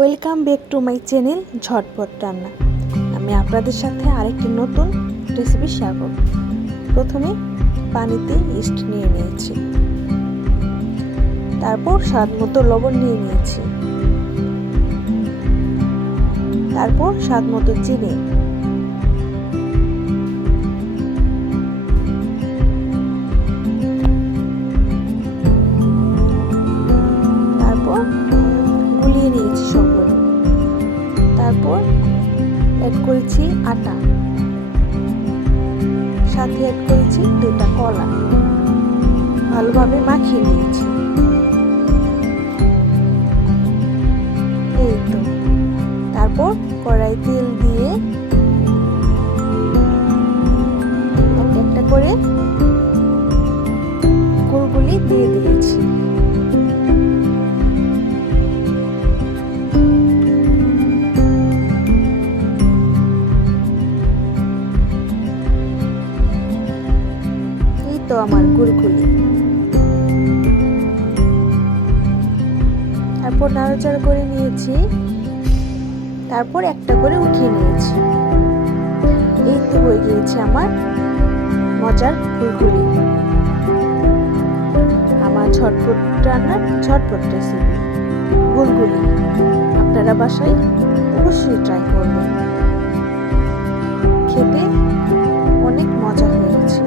Welcome back to my channel ঝটপট রান্না। আমি আপনাদের সাথে আরেকটি নতুন রেসিপি শেয়ার করব। প্রথমে পানিতে ইস্ট নিয়ে নিয়েছি, তারপর স্বাদ মতো লবণ নিয়ে নিয়েছি, তারপর স্বাদ মতো চিনি, তারপর গুলিয়ে নিয়েছি সবগুলো, তারপর অ্যাড করেছি আটা, সাথে অ্যাড করেছি 2টা কলা, ভালোভাবে মাখিয়ে নিয়েছি। এই তো, তারপর কড়াই তেল দিয়ে একটা একটা করে গোলগুলি দিয়ে দিয়েছি। তো আমার গুড়গুলি, তারপর নাড়াচাড়া করে নিয়েছি, তারপর একটা করে উঠিয়ে নিয়েছি। এই তো হয়ে গিয়েছে আমার মজার গুড়গুলি, আমার ঝটপট রান্নার ঝটপট রেসিপি গুড়গুলি। আপনারা বাসায় অবশ্যই ট্রাই করবেন, খেতে অনেক মজা হয়েছে।